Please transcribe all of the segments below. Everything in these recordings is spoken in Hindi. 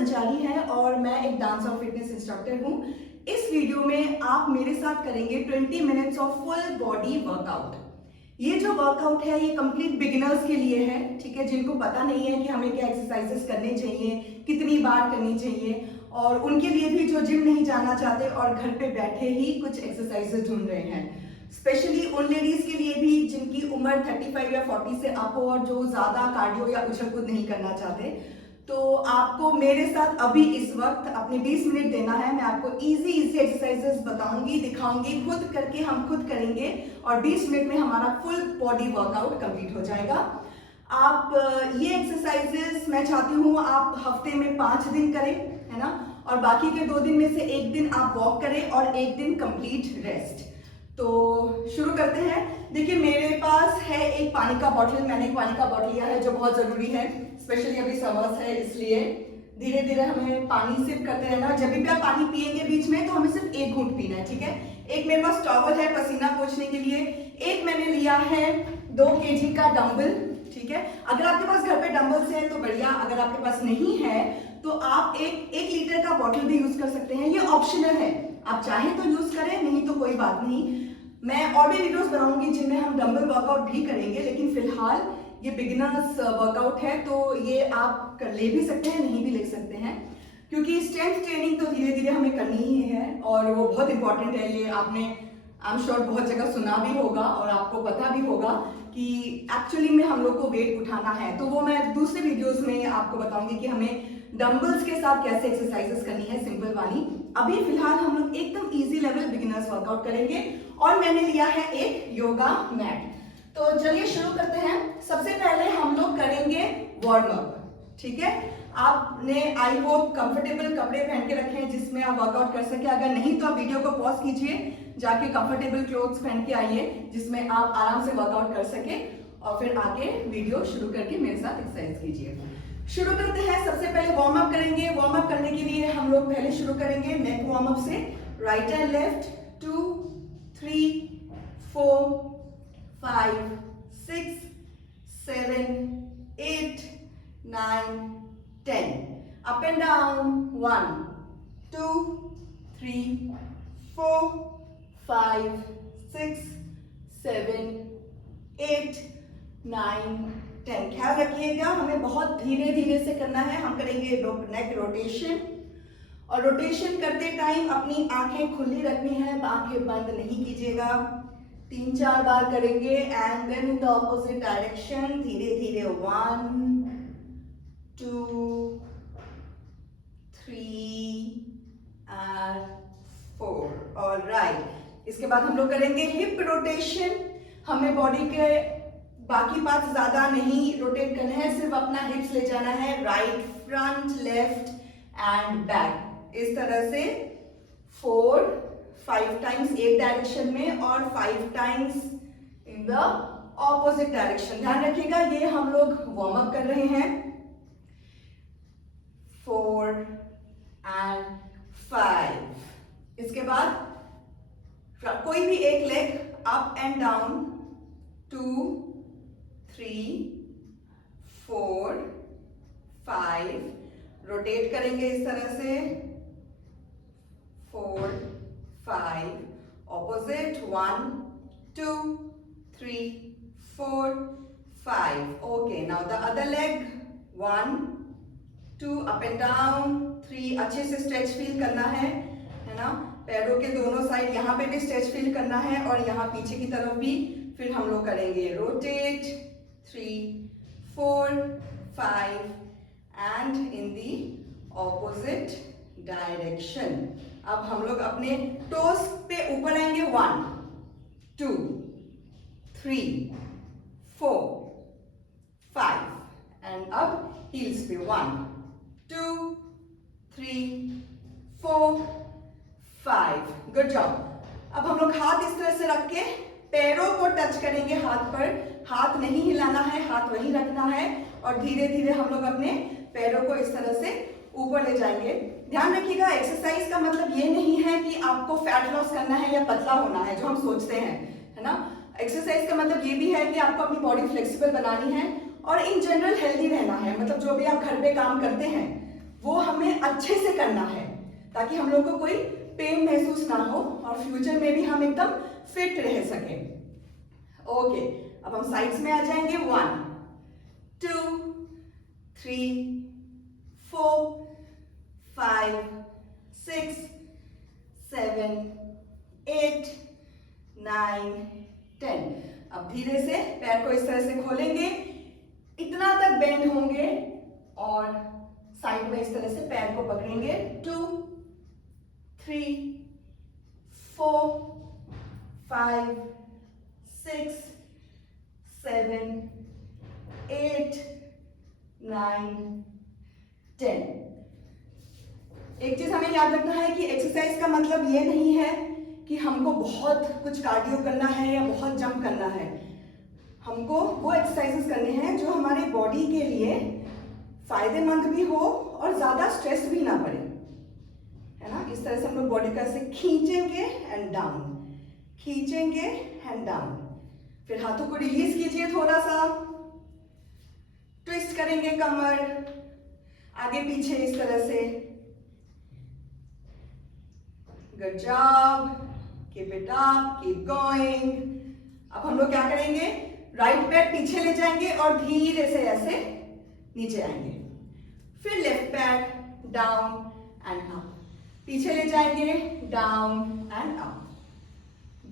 संचारी है और मैं एक डांस और फिटनेस इंस्ट्रक्टर हूँ। इस वीडियो में आप मेरे साथ करेंगे 20 minutes of full body workout. ये जो वर्कआउट है ये कंप्लीट बिगिनर्स के लिए है, ठीक है, जिनको पता नहीं है कि हमें क्या एक्सरसाइजेस करने चाहिए, कितनी बार करनी चाहिए, और उनके लिए भी जो जिम नहीं जाना चाहते और घर पे बैठे ही कुछ एक्सरसाइजेस ढूंढ रहे हैं। स्पेशली उन लेडीज के लिए भी जिनकी उम्र 35 या 40 से अप हो और जो ज्यादा कार्डियो या उछल कूद नहीं करना चाहते। तो आपको मेरे साथ अभी इस वक्त अपने 20 मिनट देना है। मैं आपको इजी एक्सरसाइजेस बताऊंगी, दिखाऊंगी, खुद करके हम खुद करेंगे और 20 मिनट में हमारा फुल बॉडी वर्कआउट कंप्लीट हो जाएगा। आप ये एक्सरसाइजेस मैं चाहती हूँ आप हफ्ते में 5 दिन करें, है ना, और बाकी के 2 दिन में से 1 दिन आप वॉक करें और 1 दिन कंप्लीट रेस्ट। तो शुरू करते हैं। देखिए मेरे पास है एक पानी का बॉटल, मैंने एक पानी का बॉटल लिया है जो बहुत जरूरी है, स्पेशली अभी समर्स है, इसलिए धीरे धीरे हमें पानी सिप करते रहना। जब भी आप पानी पिएंगे बीच में तो हमें सिर्फ 1 घूंट पीना है, ठीक है। एक मेरे पास टॉवल है पसीना पोंछने के लिए, एक मैंने लिया है 2 kg का डंबल, ठीक है। अगर आपके पास घर पे डंबल्स है तो बढ़िया, अगर आपके पास नहीं है तो आप एक लीटर का बॉटल भी यूज कर सकते हैं, ये ऑप्शनल है, आप चाहें तो यूज करें, नहीं तो कोई बात नहीं। मैं और भी वीडियोस बनाऊंगी जिनमें हम डंबल वर्कआउट भी करेंगे, लेकिन फिलहाल ये बिगिनर्स वर्कआउट है तो ये आप कर ले भी सकते हैं, नहीं भी ले सकते हैं, क्योंकि स्ट्रेंथ ट्रेनिंग तो धीरे धीरे हमें करनी ही है और वो बहुत इंपॉर्टेंट है। ये आपने आई एम श्योर बहुत जगह सुना भी होगा और आपको पता भी होगा कि एक्चुअली में हम लोग को वेट उठाना है, तो वो मैं दूसरे वीडियोस में आपको बताऊंगी कि हमें डंबल्स के साथ कैसे एक्सरसाइजेस करनी है, सिंपल वाली। अभी फिलहाल हम लोग एकदम इजी लेवल बिगिनर्स वर्कआउट करेंगे और मैंने लिया है एक योगा मैट। तो चलिए शुरू करते हैं। सबसे पहले हम लोग करेंगे वार्म अप, ठीक है। आपने आई होप कंफर्टेबल कपड़े पहन के रखे हैं जिसमें आप वर्कआउट कर सके। अगर नहीं तो आप वीडियो को पॉज कीजिए, जाके कंफर्टेबल क्लोथ्स पहन के आइए जिसमें आप आराम से वर्कआउट कर सके और फिर आके वीडियो शुरू करके मेरे साथ एक्सरसाइज कीजिए। शुरू करते हैं। सबसे पहले वार्म अप करेंगे। वार्म अप करने के लिए हम लोग पहले शुरू करेंगे नेक वार्म अप से। Right and left, 2 3 4 5 6 7 8 9 10। Up and down, 1 2 3 4 5 6 7 8 9 10। ख्याल रखिएगा हमें बहुत धीरे धीरे से करना है। हम करेंगे नेक रोटेशन और रोटेशन करते टाइम अपनी आंखें खुली रखनी है, आंखें बंद नहीं कीजिएगा। 3-4 बार करेंगे and then in the opposite direction धीरे धीरे 1 2 3 और 4। ऑलराइट, इसके बाद हम लोग करेंगे हिप रोटेशन। हमें बॉडी के बाकी पार्ट ज्यादा नहीं रोटेट करने हैं, सिर्फ अपना हिप्स ले जाना है, right, front, left and back, इस तरह से 5 टाइम्स एक डायरेक्शन में और 5 times in the opposite direction. ध्यान रखिएगा ये हम लोग वार्म अप कर रहे हैं। 4 एंड 5। इसके बाद कोई भी एक leg up and down, 2 3 4 5, rotate करेंगे इस तरह से, 4 5, opposite, 1 2 3 4 5। Okay, now the other leg, 1 2 up and down, 3। अच्छे से स्ट्रेच फील करना है ना, पैरों के दोनों साइड, यहाँ पे भी स्ट्रेच फील करना है और यहाँ पीछे की तरफ भी। फिर हम लोग करेंगे rotate, 3 4 5 and in the opposite direction. अब हम लोग अपने टोस पे ऊपर आएंगे, 1 2 3 4 5 एंड अब हील्स पे 1 2 3 4 5। Good job. अब हम लोग हाथ इस तरह से रख के पैरों को टच करेंगे, हाथ पर, हाथ नहीं हिलाना है, हाथ वहीं रखना है और धीरे धीरे हम लोग अपने पैरों को इस तरह से ऊपर ले जाएंगे। ध्यान रखिएगा एक्सरसाइज का मतलब ये नहीं है कि आपको फैट लॉस करना है या पतला होना है जो हम सोचते हैं, है ना। एक्सरसाइज का मतलब ये भी है कि आपको अपनी बॉडी फ्लेक्सिबल बनानी है और इन जनरल हेल्दी रहना है। मतलब जो भी आप घर पे काम करते हैं वो हमें अच्छे से करना है ताकि हम लोग को कोई पेन महसूस ना हो और फ्यूचर में भी हम एकदम फिट रह सके। ओके, अब हम साइड्स में आ जाएंगे। 1 2 3 4 5 6 7 8 9 10। अब धीरे से पैर को इस तरह से खोलेंगे, इतना तक बेंड होंगे और साइड में इस तरह से पैर को पकड़ेंगे। 2 3 4 5 6 7 8 9 10। एक चीज हमें याद रखना है कि एक्सरसाइज का मतलब ये नहीं है कि हमको बहुत कुछ कार्डियो करना है या बहुत जंप करना है। हमको वो एक्सरसाइजेस करने हैं जो हमारे बॉडी के लिए फायदेमंद भी हो और ज्यादा स्ट्रेस भी ना पड़े, है ना। इस तरह से हम लोग बॉडी का ऐसे खींचेंगे एंड डाउन, खींचेंगे एंड डाउन। फिर हाथों को रिलीज कीजिए, थोड़ा सा ट्विस्ट करेंगे कमर आगे पीछे इस तरह से। Good job, keep it up, keep going. अब हम लोग क्या करेंगे, राइट पैर पीछे ले जाएंगे और धीरे से ऐसे नीचे आएंगे। फिर लेफ्ट पैर डाउन एंड अप, पीछे ले जाएंगे, down and up,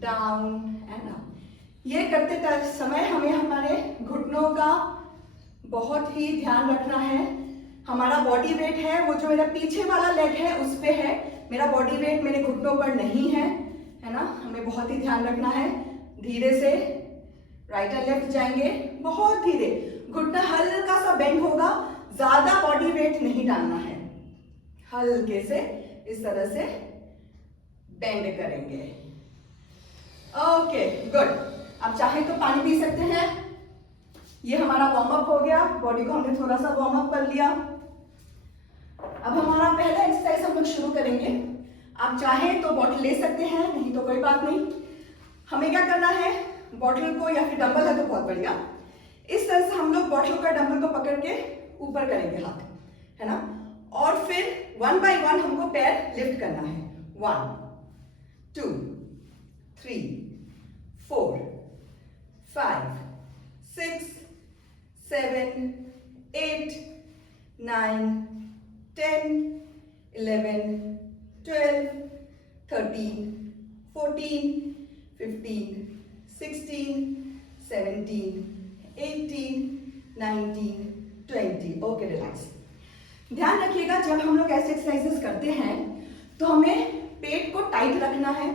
down and up. ये करते समय हमें हमारे घुटनों का बहुत ही ध्यान रखना है। हमारा बॉडी वेट है, वो जो मेरा पीछे वाला लेग है उस पे है, मेरा बॉडी वेट मेरे घुटनों पर नहीं है, है ना। हमें बहुत ही ध्यान रखना है। धीरे से राइट एंड लेफ्ट जाएंगे, बहुत धीरे। घुटना हल्का सा बेंड होगा, ज्यादा बॉडी वेट नहीं डालना है, हल्के से इस तरह से बेंड करेंगे। Okay, good. अब चाहे तो पानी पी सकते हैं। ये हमारा वार्म अप हो गया, बॉडी को हमने थोड़ा सा वार्म अप कर लिया। अब हमारा पहला एक्सरसाइज हम लोग शुरू करेंगे। आप चाहें तो बॉटल ले सकते हैं, नहीं तो कोई बात नहीं। हमें क्या करना है, बॉटल को या फिर डंबल है तो बहुत बढ़िया, इस तरह से हम लोग बॉटल का डंबल को पकड़ के ऊपर करेंगे हाथ, है ना। और फिर 1 बाय 1 हमको पैर लिफ्ट करना है। 1 2 3 4 5 6 7 8 9 10 11 12 13 14 15 16 17 18 19 20। Okay, relax. ध्यान रखिएगा जब हम लोग ऐसे एक्सरसाइजेस करते हैं तो हमें पेट को टाइट रखना है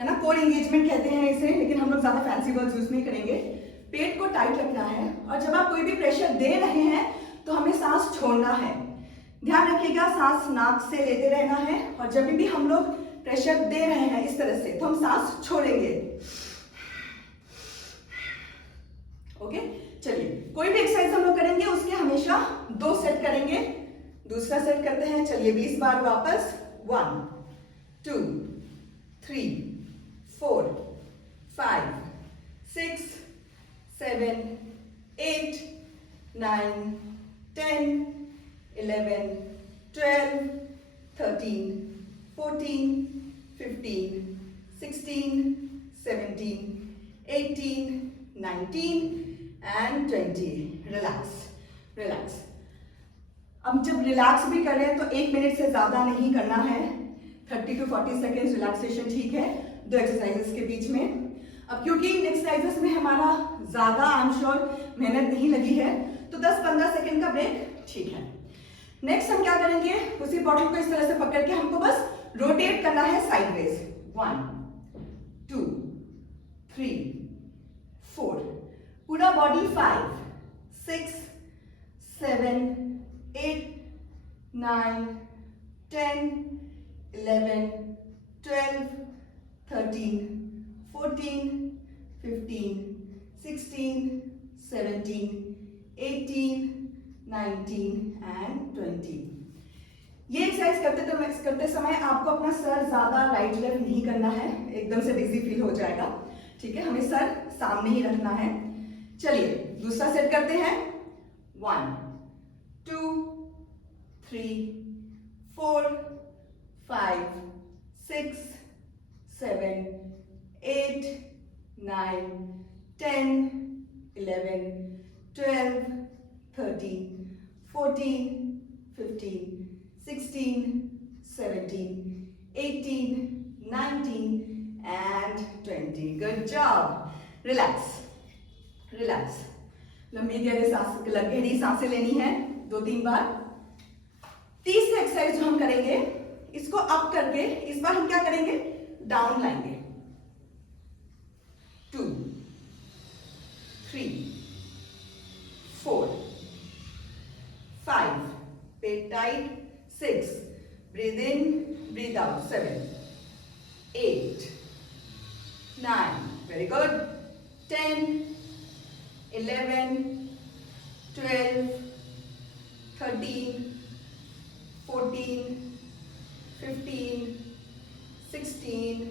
ना। कोर एंगेजमेंट कहते हैं इसे, लेकिन हम लोग ज्यादा फैंसी वर्ड्स यूज नहीं करेंगे। पेट को टाइट रखना है और जब आप कोई भी प्रेशर दे रहे हैं तो हमें सांस छोड़ना है। ध्यान रखिएगा, सांस नाक से लेते रहना है और जब भी हम लोग प्रेशर दे रहे हैं इस तरह से तो हम सांस छोड़ेंगे। ओके, चलिए कोई भी एक्सरसाइज हम लोग करेंगे उसके हमेशा 2 सेट करेंगे। दूसरा सेट करते हैं, चलिए 20 बार वापस। 1 2 3 4 5 6 7 8 9 10 11 12 13 14 15 16 17 18 19 एंड 20। Relax, relax. अब जब रिलैक्स भी कर रहे हैं तो 1 मिनट से ज्यादा नहीं करना है। 30 to 40 सेकेंड्स रिलैक्सेशन ठीक है 2 एक्सरसाइजेस के बीच में। अब क्योंकि इन एक्सरसाइजेस में हमारा ज्यादा आई एम श्योर मेहनत नहीं लगी है तो 10-15 सेकेंड का ब्रेक ठीक है। नेक्स्ट हम क्या करेंगे, उसी बॉटल को इस तरह से पकड़ के हमको बस रोटेट करना है साइडवेज। 1 2 3 4, पूरा बॉडी 5 6 7 8 9 10 11 12 13 14 15 16 17 18 19 एंड 20। ये एक्सरसाइज करते समय आपको अपना सर ज्यादा राइट लेफ्ट नहीं करना है, एकदम से डिजी फील हो जाएगा। ठीक है, हमें सर सामने ही रखना है। चलिए दूसरा सेट करते हैं। 1 2 3, 4, 5, 6, 7, 8, 9, 10, 11, 12, 13, 14, 15, 16, 17, 18, 19 and 20. Good job. Relax. Relax. लंबी गहरी सांसें लेनी है 2-3 बार। तीसरी एक्सरसाइज जो हम करेंगे, इसको अप करके इस बार हम क्या करेंगे, डाउन लाएंगे। 2, 3, 4, 5, पेट tight, 6, breathe in, breathe out, 7, 8, 9, very good, 10, 11, 12, 13, 14, 15, 16,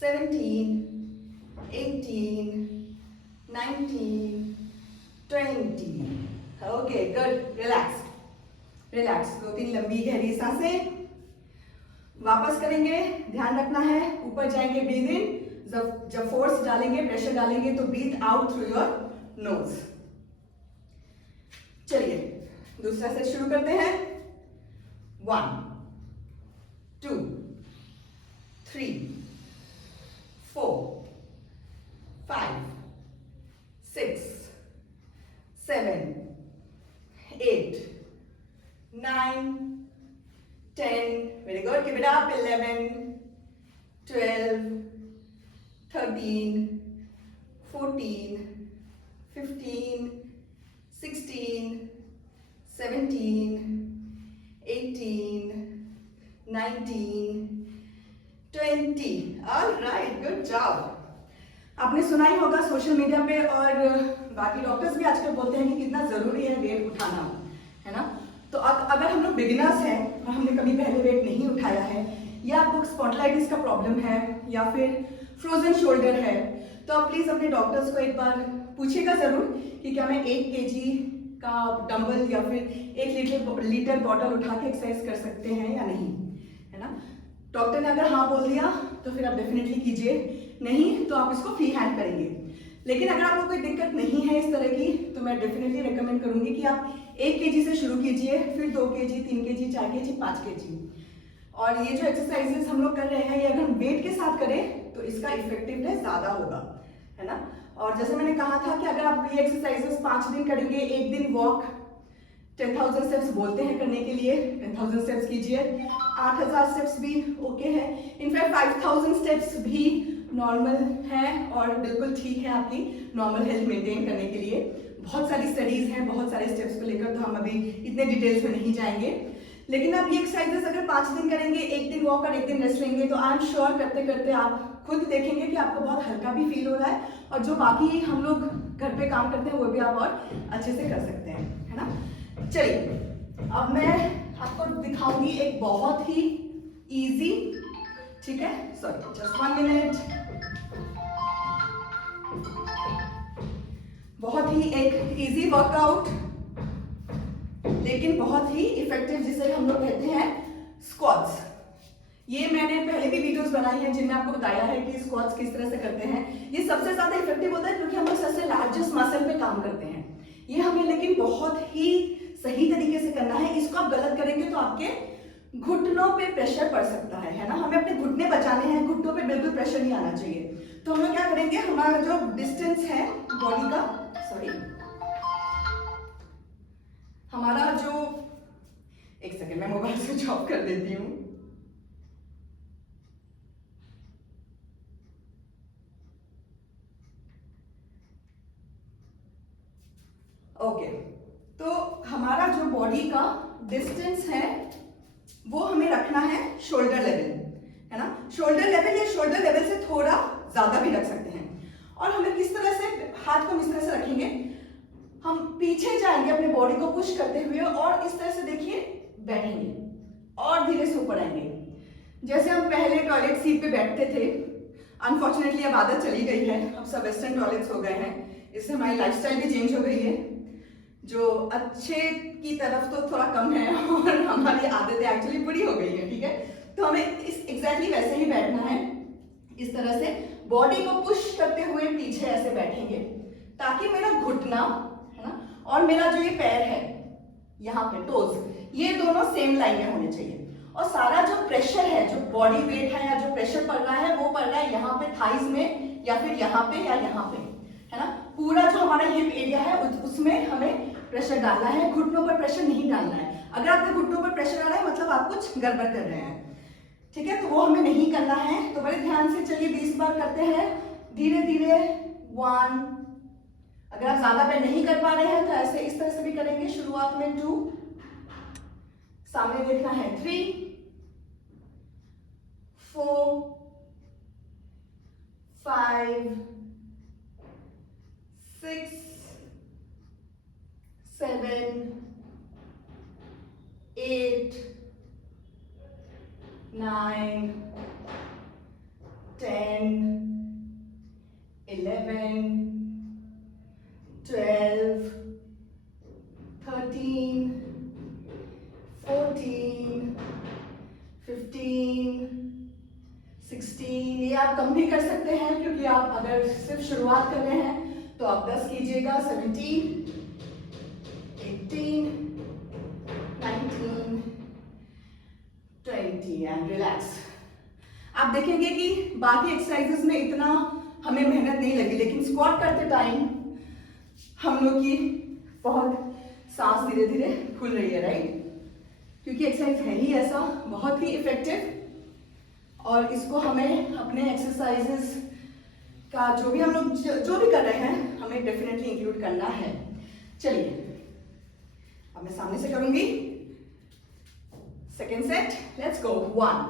17, 18, 19, 20. Okay, good. Relax. Relax. 2-3 लंबी गहरी सांसें वापस करेंगे। ध्यान रखना है, ऊपर जाएंगे ब्रीद इन, जब फोर्स डालेंगे, प्रेशर डालेंगे तो breathe out through your nose. चलिए दूसरा सेट शुरू करते हैं। 1, 2, 3, 4, 5, 6, 7, 8, 9, 10, very good, keep it up, 11, 12, 13, 14, 15, 16, 17, 18, 19, 20. All right, good job. आपने सुना ही होगा सोशल मीडिया पे और बाकी डॉक्टर्स भी आजकल बोलते हैं कि कितना जरूरी है वेट उठाना, है ना। तो अगर हम लोग बिगिनर्स हैं और हमने कभी पहले वेट नहीं उठाया है, या आपको स्पॉन्डिलाइटिस का प्रॉब्लम है, या फिर फ्रोजन शोल्डर है, तो आप प्लीज अपने डॉक्टर्स को एक बार पूछिएगा जरूर कि क्या मैं 1 kg का डंबल या फिर 1 लीटर बॉटल उठा के एक्सरसाइज कर सकते हैं या नहीं, है ना। डॉक्टर ने अगर हाँ बोल दिया तो फिर आप डेफिनेटली कीजिए, नहीं तो आप इसको फ्री हैंड करेंगे। लेकिन अगर आपको कोई दिक्कत नहीं है इस तरह की, तो मैं डेफिनेटली रेकमेंड करूंगी कि आप 1 kg से शुरू कीजिए, फिर 2 kg, 3 kg, 4 kg, 5 kg। और ये जो एक्सरसाइजेस हम लोग कर रहे हैं, ये अगर हम वेट के साथ करें तो इसका इफेक्टिवनेस ज्यादा होगा, है ना। और जैसे मैंने कहा था कि अगर आप ये एक्सरसाइजेस 5 दिन करेंगे, 1 दिन वॉक, 10,000 स्टेप्स बोलते हैं करने के लिए, 10,000 स्टेप्स कीजिए, 8,000 स्टेप्स भी ओके है, इनफैक्ट 5,000 स्टेप्स भी नॉर्मल है और बिल्कुल ठीक है आपकी नॉर्मल हेल्थ मेंटेन करने के लिए। बहुत सारी स्टडीज हैं बहुत सारे स्टेप्स को लेकर, तो हम अभी इतने डिटेल्स में नहीं जाएंगे। लेकिन आप ये एक्सरसाइजेस अगर 5 दिन करेंगे, 1 दिन वॉक और 1 दिन रेस्ट लेंगे, तो आई एम श्योर करते करते आप खुद देखेंगे कि आपको बहुत हल्का भी फील हो रहा है, और जो बाकी हम लोग घर पे काम करते हैं वो भी आप और अच्छे से कर सकते हैं, है ना। चलिए अब मैं आपको दिखाऊंगी एक बहुत ही इजी, ठीक है, सॉरी जस्ट 1 मिनट, बहुत ही एक इजी वर्कआउट लेकिन बहुत ही इफेक्टिव, जिसे हम लोग कहते हैं स्क्वाट्स। ये मैंने पहले भी वीडियोस बनाई हैं जिनमें आपको बताया है कि स्क्वाट्स किस तरह से करते हैं। ये सबसे ज्यादा इफेक्टिव होता है क्योंकि हम लोग सबसे लार्जेस्ट मसल पे काम करते हैं। ये हमें लेकिन बहुत ही सही तरीके से करना है। इसको आप गलत करेंगे तो आपके घुटनों पे प्रेशर पड़ सकता है ना। हमें अपने घुटने बचाने हैं, घुटनों पे बिल्कुल प्रेशर नहीं आना चाहिए। तो हम लोग क्या करेंगे, हमारा जो डिस्टेंस है बॉडी का, सॉरी हमारा जो, एक सेकेंड मैं मोबाइल स्विच ऑफ कर देती हूँ। ओके, तो हमारा जो बॉडी का डिस्टेंस है वो हमें रखना है शोल्डर लेवल, है ना। शोल्डर लेवल या शोल्डर लेवल से थोड़ा ज्यादा भी रख सकते हैं। और हमें किस तरह से, हाथ को इस तरह से रखेंगे, हम पीछे जाएंगे अपने बॉडी को पुश करते हुए और इस तरह से देखिए बैठेंगे और धीरे से ऊपर आएंगे। जैसे हम पहले टॉयलेट सीट पे बैठते थे, अनफॉर्चुनेटली अब आदत चली गई है, अब सब वेस्टर्न टॉयलेट्स हो गए हैं, इससे हमारी लाइफस्टाइल भी चेंज हो गई है, जो अच्छे की तरफ तो थोड़ा कम है और एक्चुअली बुरी हो गई है, ठीक है। तो हमें इस एग्जैक्टली वैसे ही बैठना है, इस तरह से बॉडी को पुश करते हुए पीछे ऐसे बैठेंगे, ताकि मेरा घुटना है ना और मेरा जो ये पैर है यहाँ पे टोज, ये दोनों सेम लाइन में होने चाहिए। और सारा जो प्रेशर है, जो बॉडी वेट है या जो प्रेशर पड़ रहा है, वो पड़ रहा है यहाँ पे थाइज में या फिर यहाँ पे या यहाँ पे, है ना। पूरा जो हमारा हिप एरिया है उसमें हमें प्रेशर डालना है, घुटनों पर प्रेशर नहीं डालना है। अगर आपके घुटनों पर प्रेशर आ रहा है मतलब आप कुछ गड़बड़ कर रहे हैं, ठीक है। तो वो हमें नहीं करना है। तो बड़े ध्यान से चलिए 20 बार करते हैं, धीरे धीरे। 1, अगर आप ज्यादा पे नहीं कर पा रहे हैं तो ऐसे इस तरह से भी करेंगे। शुरुआत में 2, सामने देखना है 3, 4, 5, 6, 7, 8, 9, 10, 11, 12, 13, 14, 15, 16। ये आप कम भी कर सकते हैं, क्योंकि आप अगर सिर्फ शुरुआत कर रहे हैं तो आप 10 कीजिएगा। 17, 18, 19, 20 एंड रिलैक्स। आप देखेंगे कि बाकी एक्सरसाइजेस में इतना हमें मेहनत नहीं लगी, लेकिन स्क्वाट करते टाइम हम लोग की बहुत सांस धीरे धीरे खुल रही है, राइट। क्योंकि एक्सरसाइज है ही ऐसा, बहुत ही इफेक्टिव, और इसको हमें अपने एक्सरसाइजेस का जो भी हम लोग जो भी कर रहे हैं, हमें डेफिनेटली इंक्लूड करना है। चलिए अब मैं सामने से करूंगी। Second set, let's go. 1,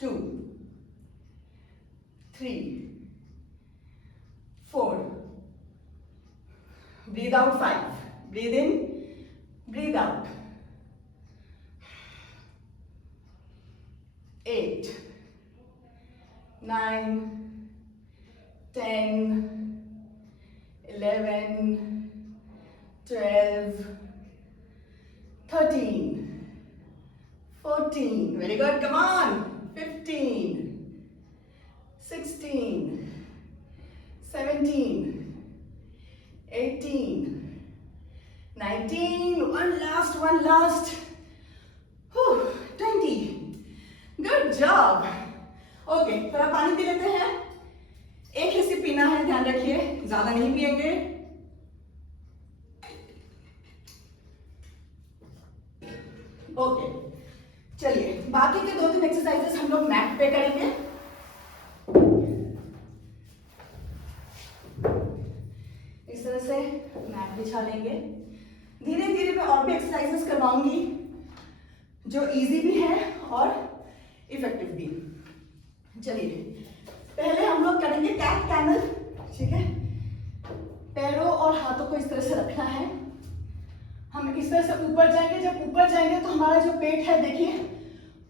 2, 3, 4, breathe out 5, breathe in, breathe out, 8, 9, 10, 11, 12, 13, 14, very good, come on, 15, 16, 17, 18, 19, one last, 20, good job। Okay, थोड़ा पानी पी लेते हैं। एक ही सिप पीना है, ध्यान रखिए, ज्यादा नहीं पिएंगे। ओके, चलिए बाकी के 2-3 एक्सरसाइजेस हम लोग मैट पे करेंगे। इस तरह से मैट बिछा लेंगे। धीरे धीरे मैं और भी एक्सरसाइजेस करवाऊंगी जो इजी भी है और इफेक्टिव भी। चलिए पहले हम लोग करेंगे कैट कैमल, ठीक है। पैरों और हाथों को इस तरह से रखना है। हम इस तरह से ऊपर जाएंगे। जब ऊपर जाएंगे तो हमारा जो पेट है, देखिए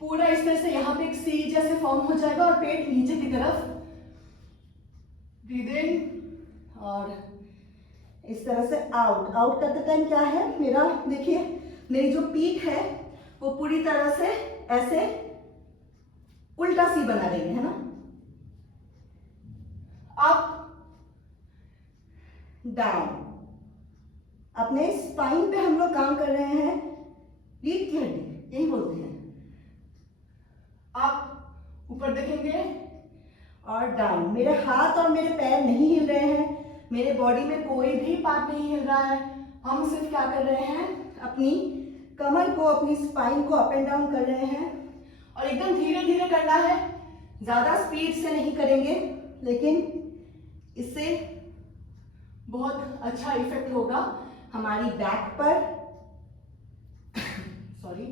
पूरा इस तरह से यहाँ पे एक सी जैसे फॉर्म हो जाएगा और पेट नीचे की तरफ। ब्रीथ इन और इस तरह से आउट। आउट करते टाइम क्या है, मेरा देखिए मेरी जो पीठ है वो पूरी तरह से ऐसे उल्टा सी बना रही है ना। अप डाउन, अपने स्पाइन पे हम लोग काम कर रहे हैं, रीढ़ की हड्डी यही बोलते हैं। आप ऊपर देखेंगे और डाउन। मेरे हाथ और मेरे पैर नहीं हिल रहे हैं, मेरे बॉडी में कोई भी पार्ट नहीं हिल रहा है। हम सिर्फ क्या कर रहे हैं, अपनी कमर को, अपनी स्पाइन को अप एंड डाउन कर रहे हैं। और एकदम धीरे धीरे करना है, ज्यादा स्पीड से नहीं करेंगे, लेकिन इससे बहुत अच्छा इफेक्ट होगा हमारी बैक पर। Sorry,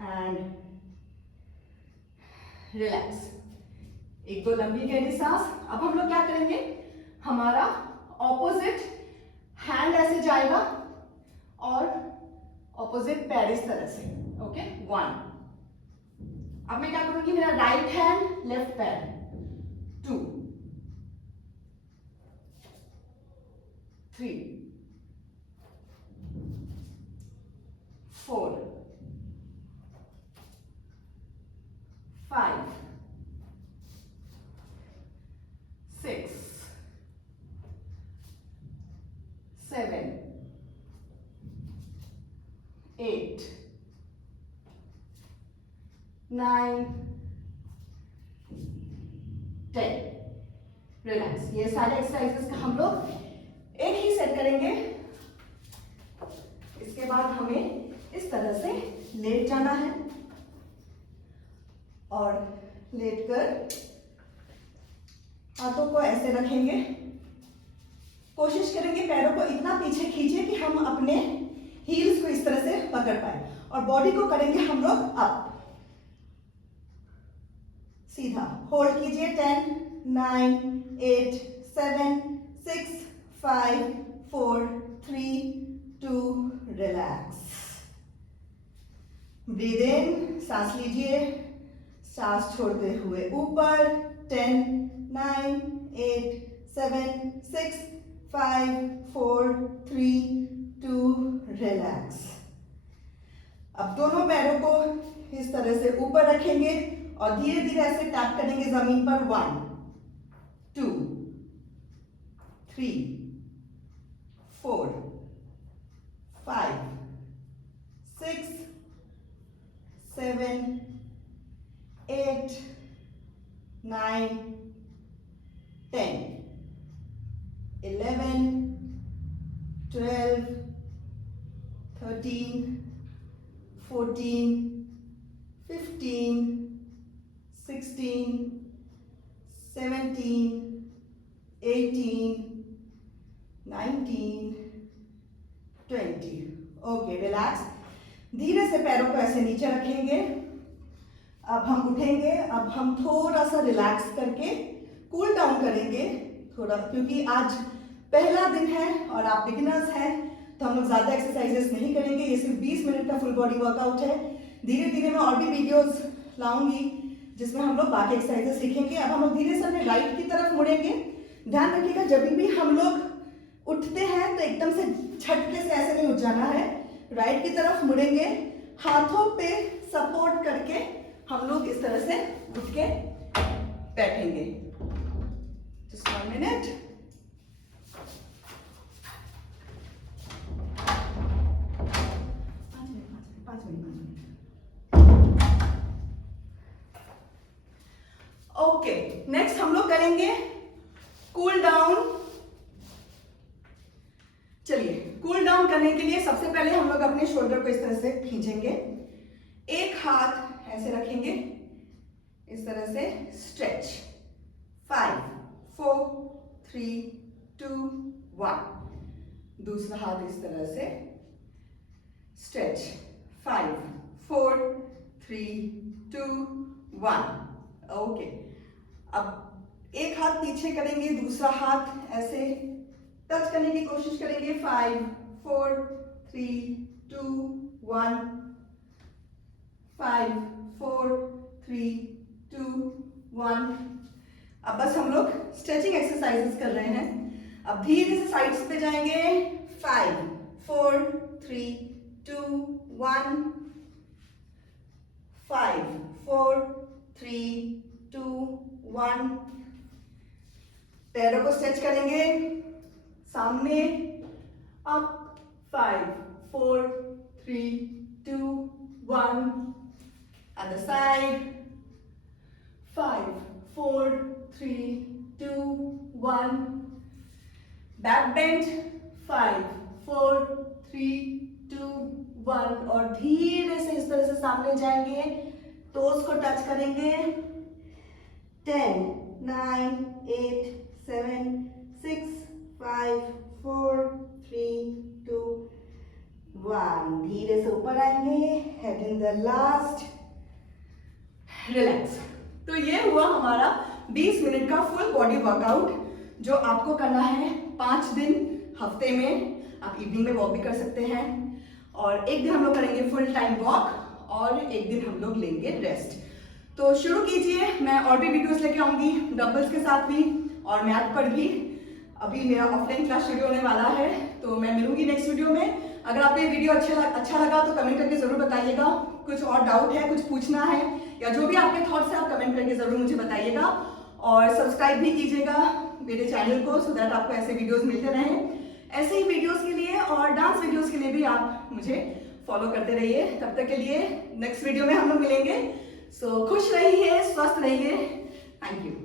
and relax. 1-2 लंबी गहरी सांस। अब हम लोग क्या करेंगे, हमारा ऑपोजिट हैंड ऐसे जाएगा और ऑपोजिट पैर इस तरह से। ओके, 1। अब मैं क्या करूंगी, मेरा राइट हैंड लेफ्ट पैर। 2, 3, 4, 5, 6, 7, 8, 9, 10। रिलैक्स। ये सारे एक्सरसाइजेस का हम लोग एक ही सेट करेंगे। इसके बाद हमें इस तरह से लेट जाना है और लेटकर हाथों को ऐसे रखेंगे। कोशिश करेंगे पैरों को इतना पीछे खींचे कि हम अपने हील्स को इस तरह से पकड़ पाए और बॉडी को करेंगे हम लोग अप, सीधा। होल्ड कीजिए। 10, 9, 8, 7, 6, 5, 4, 3, 2, रिलैक्स। ब्रीद इन, सांस लीजिए, सांस छोड़ते हुए ऊपर। 10, 9, 8, 7, 6, 5, 4, 3, 2, रिलैक्स। अब दोनों पैरों को इस तरह से ऊपर रखेंगे और धीरे धीरे ऐसे टैप करेंगे जमीन पर। 1, 2, 3, 4, 5, 6, 7, 8, 9, 10, 11, 12, 13, 14, 15, 16, 17, 18, 19, 20। Okay, relax. धीरे से पैरों को ऐसे नीचे रखेंगे। अब हम उठेंगे। अब हम थोड़ा सा रिलैक्स करके कूल डाउन करेंगे थोड़ा, क्योंकि आज पहला दिन है और आप बिगिनर्स हैं, तो हम लोग ज्यादा एक्सरसाइजेस नहीं करेंगे। ये सिर्फ 20 मिनट का फुल बॉडी वर्कआउट है। धीरे धीरे मैं और भी वीडियोस लाऊंगी जिसमें हम लोग बाकी एक्सरसाइजेस सीखेंगे। अब हम लोग धीरे से अपने राइट की तरफ मुड़ेंगे। ध्यान रखिएगा, जब भी हम लोग उठते हैं तो एकदम से झटके से ऐसे नहीं उठ जाना है। राइट की तरफ मुड़ेंगे, हाथों पे सपोर्ट करके हम लोग इस तरह से उठ के बैठेंगे। Just 1 minute. ओके, नेक्स्ट हम लोग करेंगे कूल डाउन। चलिए, कूल डाउन करने के लिए सबसे पहले हम लोग अपने शोल्डर को इस तरह से खींचेंगे। एक हाथ ऐसे रखेंगे, इस तरह से स्ट्रेच। 5, 4, 3, 2, 1। दूसरा हाथ इस तरह से स्ट्रेच। 5, 4, 3, 2, 1। ओके, अब एक हाथ पीछे करेंगे, दूसरा हाथ ऐसे टच करने की कोशिश करेंगे। 5, 4, 3, 2, 1। 5, 4, 3, 2, 1। अब बस हम लोग स्ट्रेचिंग एक्सरसाइजेस कर रहे हैं। अब धीरे से साइड्स पे जाएंगे। 5, 4, 3, 2, 1। 5, 4, 3, 2, 1। पैरों को स्ट्रेच करेंगे सामने, up. 5, 4, 3, 2, 1। Other side. 5, 4, 3, 2, 1. Back bend. 5, 4, 3, 2, 1। और धीरे से इस तरह से सामने जाएंगे, टोस को टच करेंगे। 10, 9, 8, 7, 6, 5, 4, 3, 2, 1। धीरे से ऊपर आएंगे, head in the last, relax. तो ये हुआ हमारा 20 मिनट का फुल बॉडी वर्कआउट जो आपको करना है 5 दिन हफ्ते में। आप इवनिंग में वॉक भी कर सकते हैं और एक दिन हम लोग करेंगे फुल टाइम वॉक और एक दिन हम लोग लेंगे रेस्ट। तो शुरू कीजिए। मैं और भी वीडियोस लेके आऊंगी डंबल्स के साथ भी और मैथ पर भी। अभी मेरा ऑफलाइन क्लास शुरू होने वाला है, तो मैं मिलूंगी नेक्स्ट वीडियो में। अगर आपको ये वीडियो अच्छा लगा तो कमेंट करके जरूर बताइएगा। कुछ और डाउट है, कुछ पूछना है, या जो भी आपके थॉट्स है आप कमेंट करके जरूर मुझे बताइएगा। और सब्सक्राइब भी कीजिएगा मेरे चैनल को, सो दैट आपको ऐसे वीडियोस मिलते रहें। ऐसे ही वीडियोस के लिए और डांस वीडियोस के लिए भी आप मुझे फॉलो करते रहिए। तब तक के लिए नेक्स्ट वीडियो में हम लोग मिलेंगे। सो खुश रहिए, स्वस्थ रहिए। Thank you.